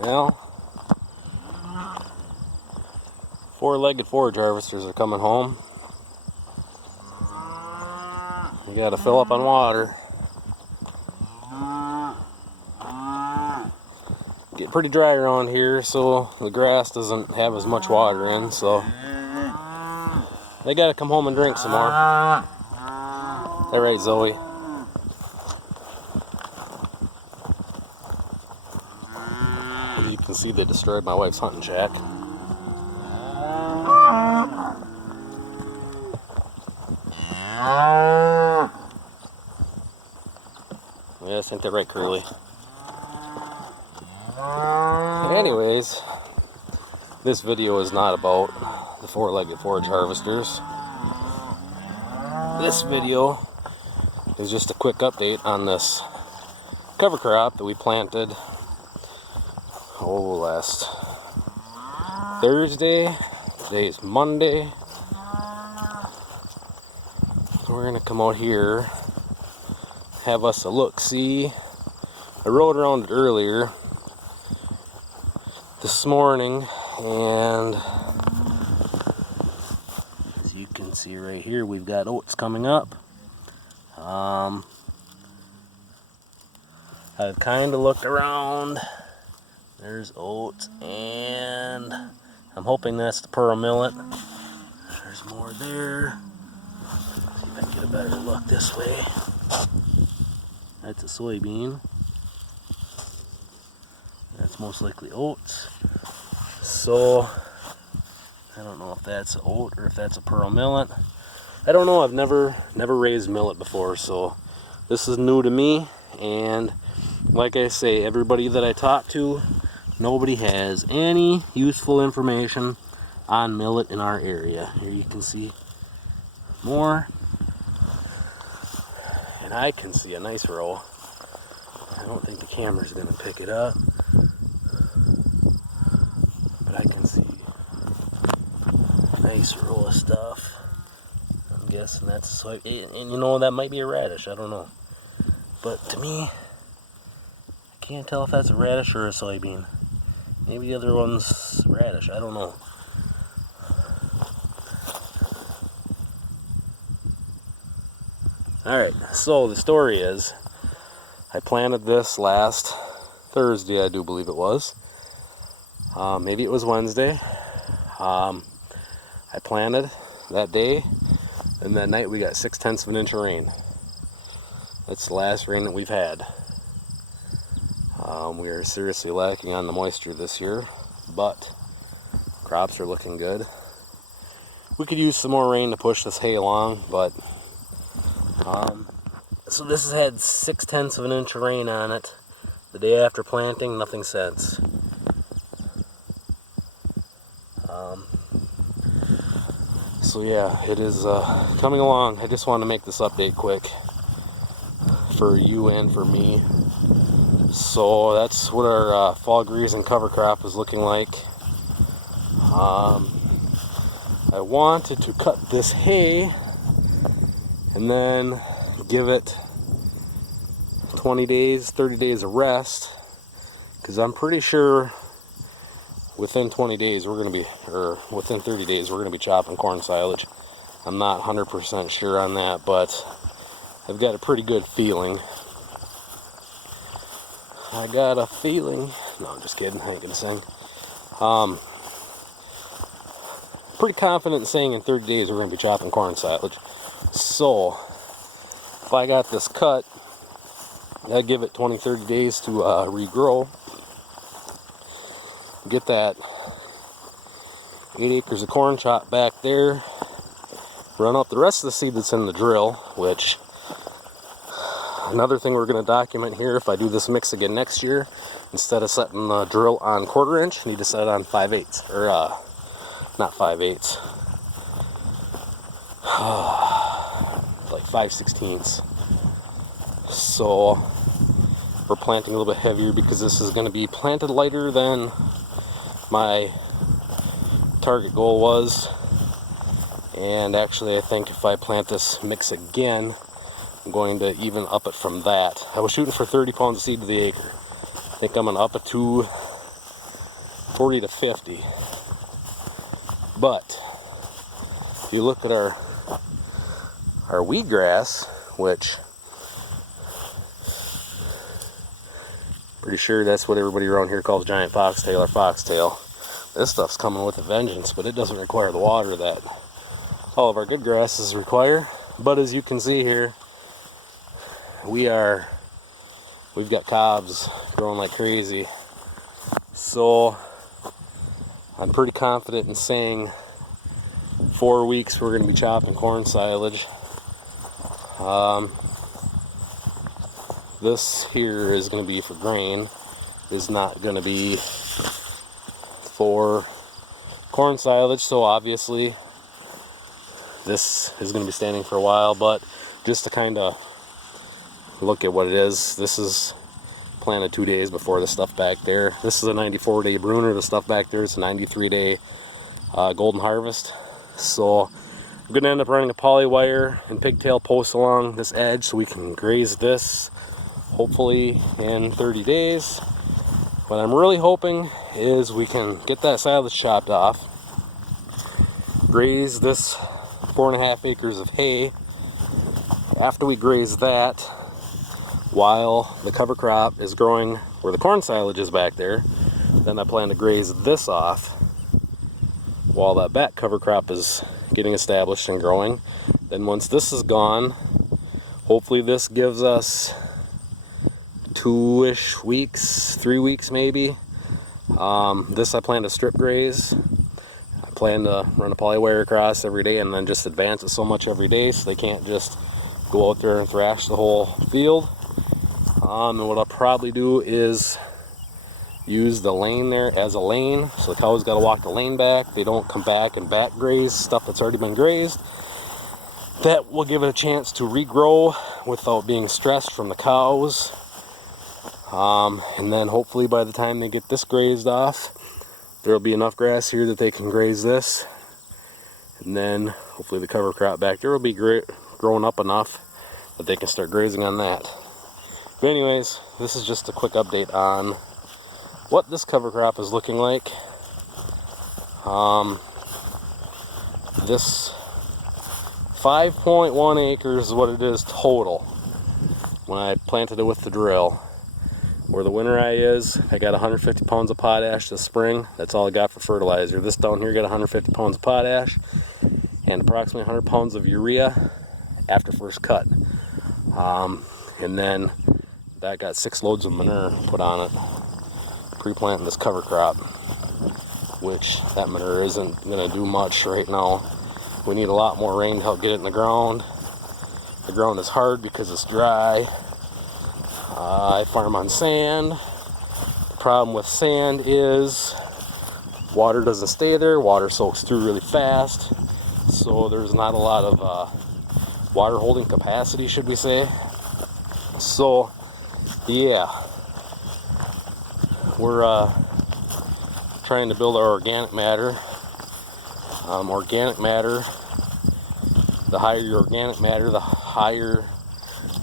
Well, four-legged forage harvesters are coming home. You gotta fill up on water. Get pretty dry around here, so the grass doesn't have as much water in, so they gotta come home and drink some more. All right, Zoe. As you can see, they destroyed my wife's hunting shack. Yes, ain't that right, Curly? Anyways, this video is not about the four-legged forage harvesters. This video is just a quick update on this cover crop that we planted last Thursday. Today is Monday. We're gonna come out here, have us a look-see. I rode around it earlier this morning, and as you can see right here, we've got oats coming up. I've kind of looked around. There's oats, and I'm hoping that's the pearl millet. There's more there. See if I can get a better look this way. That's a soybean. That's most likely oats. So I don't know if that's an oat or if that's a pearl millet. I don't know. I've never raised millet before, so this is new to me. And like I say, everybody that I talk to, nobody has any useful information on millet in our area. Here you can see more, and I can see a nice row. I don't think the camera's gonna pick it up, but I can see a nice row of stuff. I'm guessing that's a soy, and you know, that might be a radish, I don't know. But to me, I can't tell if that's a radish or a soybean. Maybe the other one's radish, I don't know. Alright, so the story is, I planted this last Thursday, I do believe it was. Maybe it was Wednesday. I planted that day, and that night we got 6/10 of an inch of rain. That's the last rain that we've had. We are seriously lacking on the moisture this year, but crops are looking good. We could use some more rain to push this hay along, but so this has had 6/10 of an inch of rain on it the day after planting, nothing since. So yeah, it is coming along. I just wanted to make this update quick for you and for me. So that's what our fall grazing cover crop is looking like. I wanted to cut this hay and then give it 20 days, 30 days of rest, because I'm pretty sure within 20 days we're going to be, or within 30 days we're going to be chopping corn silage. I'm not 100% sure on that, but I've got a pretty good feeling. I got a feeling. No, I'm just kidding. I ain't gonna sing. Pretty confident in saying in 30 days we're gonna be chopping corn silage. So if I got this cut, I'd give it 20-30 days to regrow. Get that 8 acres of corn chopped back there. Run up the rest of the seed that's in the drill, which, another thing we're going to document here, if I do this mix again next year, instead of setting the drill on 1/4 inch, I need to set it on 5/8, or not 5/8, like 5/16. So we're planting a little bit heavier because this is going to be planted lighter than my target goal was. And actually, I think if I plant this mix again, I'm going to even up it from that. I was shooting for 30 pounds of seed to the acre. I think I'm going to up it to 40 to 50. But if you look at our wheatgrass, which pretty sure that's what everybody around here calls giant foxtail or foxtail. This stuff's coming with a vengeance, but it doesn't require the water that all of our good grasses require. But as you can see here, we've got cobs growing like crazy. So I'm pretty confident in saying 4 weeks we're going to be chopping corn silage. This here is going to be for grain, is not going to be for corn silage, so obviously this is going to be standing for a while. But just to kind of look at what it is, this is planted 2 days before the stuff back there. This is a 94-day Bruner. The stuff back there is a 93-day Golden Harvest. So I'm going to end up running a poly wire and pigtail posts along this edge so we can graze this hopefully in 30 days. What I'm really hoping is we can get that silage chopped off, graze this 4.5 acres of hay. After we graze that, while the cover crop is growing where the corn silage is back there, then I plan to graze this off while that back cover crop is getting established and growing. Then once this is gone, hopefully this gives us 2-ish weeks, 3 weeks maybe. This I plan to strip graze. I plan to run a poly wire across every day and then just advance it so much every day so they can't just go out there and thrash the whole field. And what I'll probably do is use the lane there as a lane, so the cows got to walk the lane back. They don't come back and back graze stuff that's already been grazed. That will give it a chance to regrow without being stressed from the cows. And then hopefully by the time they get this grazed off, there will be enough grass here that they can graze this. And then hopefully the cover crop back there will be growing up enough that they can start grazing on that. But anyways, this is just a quick update on what this cover crop is looking like. This 5.1 acres is what it is total when I planted it with the drill. Where the winter eye is, I got 150 pounds of potash this spring. That's all I got for fertilizer. This down here got 150 pounds of potash and approximately 100 pounds of urea after first cut. And then that got 6 loads of manure put on it, pre-planting this cover crop, which that manure isn't going to do much right now. We need a lot more rain to help get it in the ground. The ground is hard because it's dry. I farm on sand. The problem with sand is water doesn't stay there. Water soaks through really fast. So there's not a lot of water holding capacity, should we say. So yeah, we're trying to build our organic matter. The higher your organic matter, the higher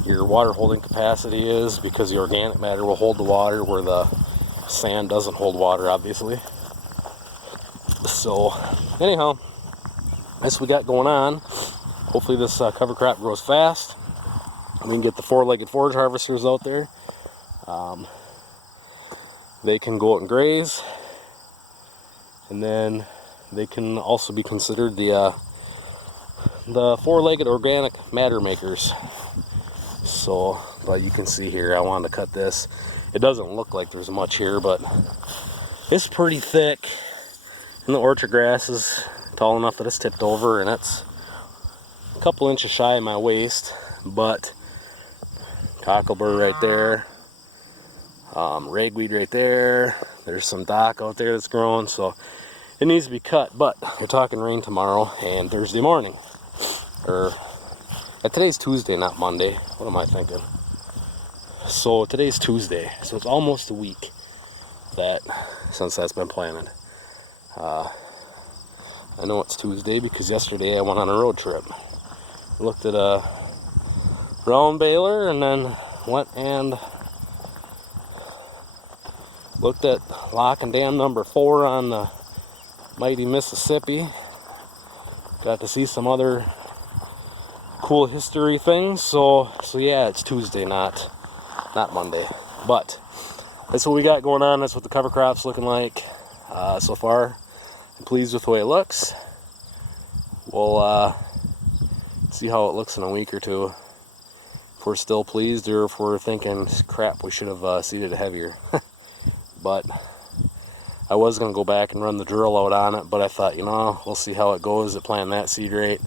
your water holding capacity is, because the organic matter will hold the water where the sand doesn't hold water, obviously. So anyhow, that's what we got going on. Hopefully this cover crop grows fast. We can get the 4-legged forage harvesters out there. They can go out and graze, and then they can also be considered the 4-legged organic matter makers. So, but you can see here, I wanted to cut this. It doesn't look like there's much here, but it's pretty thick. And the orchard grass is tall enough that it's tipped over, and it's a couple inches shy of my waist. But cocklebur right there, ragweed right there. There's some dock out there that's growing, so it needs to be cut. But we're talking rain tomorrow and Thursday morning. Today's Tuesday, not Monday. What am I thinking? So today's Tuesday, so it's almost a week since that's been planted. I know it's Tuesday because yesterday I went on a road trip. Looked at a round baler and then went and Looked at lock and dam number 4 on the mighty Mississippi. Got to see some other cool history things. So yeah, it's Tuesday, not Monday. But that's what we got going on. That's what the cover crop's looking like so far. I'm pleased with the way it looks. We'll see how it looks in a week or two. If we're still pleased, or if we're thinking, crap, we should have seeded it heavier. But I was going to go back and run the drill out on it, but I thought, we'll see how it goes at planting that seed rate,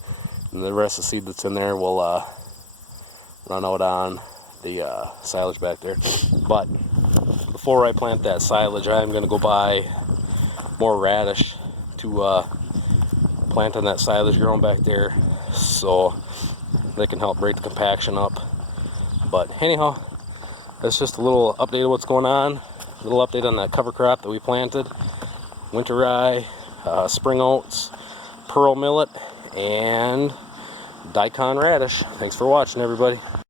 and the rest of the seed that's in there will run out on the silage back there. But before I plant that silage, I'm going to go buy more radish to plant on that silage growing back there, so they can help break the compaction up. But anyhow, that's just a little update of what's going on. A little update on that cover crop that we planted. Winter rye, spring oats, pearl millet, and daikon radish. Thanks for watching, everybody.